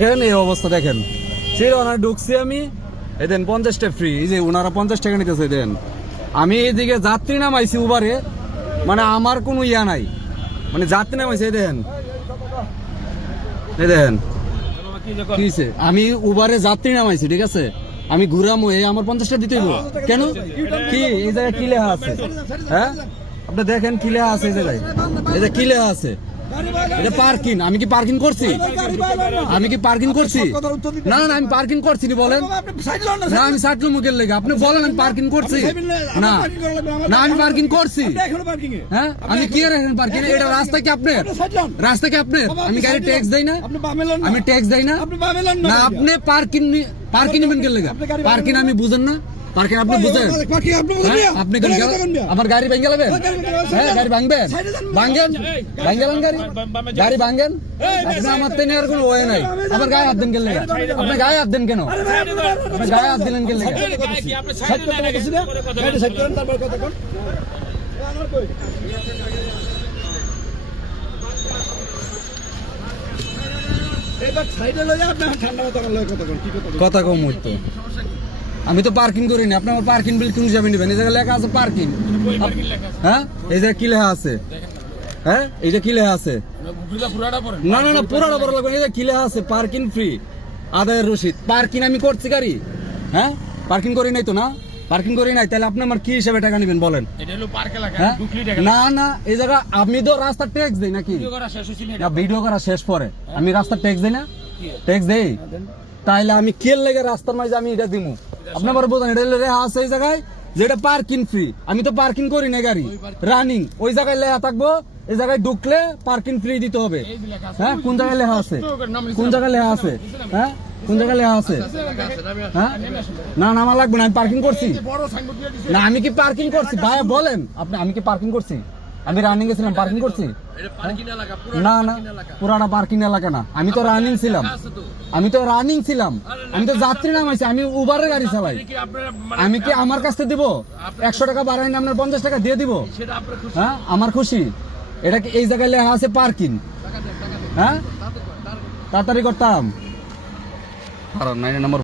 দেখেন এই অবস্থা দেখেন ওনার ঢুকছি আমি দেন 50টা ফ্রি। এই যে ওনারা 50 টাকা নিতেছে দেন। আমি এইদিকে যাত্রী নামাইছি উবারে, মানে আমার কোনো ইয়া নাই, মানে যাত্রী নামাইছি। এই দেখেন কিছে আমি উবারে যাত্রী নামাইছি, ঠিক আছে, আমি ঘুরামো, এই আমার 50টা দিতে হইব কেন? কি এই জায়গায় কি লেখা আছে? হ্যাঁ আপনি দেখেন কি লেখা আছে এই জায়গায়, এই যে কি লেখা আছে, এটা পার্কিং। আমি কি পার্কিং করছি? আমি কি পার্কিং করছি? না না আমি পার্কিং করছি নি, বলেন না। আমি সাটলু মুখের লেগে আপনি বলেন আমি পার্কিং করছি না? না আমি পার্কিং করছি। হ্যাঁ আমি কি আর এখন পার্কিং? এটা রাস্তা কি আপনার? রাস্তা কি আপনার? আমি গাড়ি ট্যাক্স দেই না? আমি ট্যাক্স দেই না? না আপনি পার্কিং পার্কিং নেবেন কে লেগে? পার্কিং আমি বুঝেন না? পার্কিং আপনি বুঝেন? আপনি আমার গাড়ি ভেঙে গেলেন? হ্যাঁ গাড়ি ভাঙবেন? ভাঙেন ভাঙেন গাড়ি গাড়ি ভাঙেন। আপনি আমার তো নেওয়ার কোনো ওয়ে নাই। আমার গায়ে হাত দেন কেন? আপনি গায়ে হাত দেন কেন? আপনি গায়ে হাত দিলেন কেন? কথা কম হইতো। আমি তো পার্কিং করিনি, আপনি আমার পার্কিং বিল কোন হিসাবে নেবেন? এই জায়গায় লেখা আছে পার্কিং। হ্যাঁ এই জায়গায় কি লেখা আছে? হ্যাঁ এই যে কি লেখা আছে? না না না পুরাটা বড় লাগবে। এই যে কি লেখা আছে? পার্কিং ফ্রি, আদায়ের রসিদ। পার্কিং আমি করছি গাড়ি? হ্যাঁ পার্কিং করি নাই তো। না পার্কিং করি নাই, তাহলে আপনি আমার কি হিসাবে টাকা নেবেন বলেন? না না এই জায়গা আমি তো রাস্তার ট্যাক্স দেই নাকি? ভিডিও করা শেষ পরে আমি রাস্তার ট্যাক্স দেই না? ট্যাক্স দেই, তাইলে আমি কেল লেগে রাস্তার মাঝে আমি এটা দিমু? আপনি আবার বোঝেন এটা লেখা আছে এই জায়গায় যেটা পার্কিং ফ্রি। আমি তো পার্কিং করি না, গাড়ি রানিং। ওই জায়গায় লেখা থাকবো এই জায়গায় ঢুকলে পার্কিং ফ্রি দিতে হবে। হ্যাঁ কোন জায়গায় লেখা আছে? কোন জায়গায় লেখা আছে? হ্যাঁ কোন জায়গায় লেখা আছে? হ্যাঁ না না আমার লাগবে না, আমি পার্কিং করছি না। আমি কি পার্কিং করছি ভাই বলেন আপনি? আমি কি পার্কিং করছি? আমি রানিং গেছিলাম, পার্কিং করছি? না না পুরাটা পার্কিং এলাকা না। আমি তো রানিং ছিলাম, আমি তো রানিং ছিলাম। আমি তো যাত্রী নামাইছি, আমি উবারের গাড়ি চালাই। আমি কি আমার কাছ থেকে দিব 100 টাকা বাড়াই না আপনার 50 টাকা দিয়ে দিব? হ্যাঁ আমার খুশি। এটা কি এই জায়গায় লেখা আছে পার্কিং? হ্যাঁ তাড়াতাড়ি করতাম। কারণ 9 নম্বর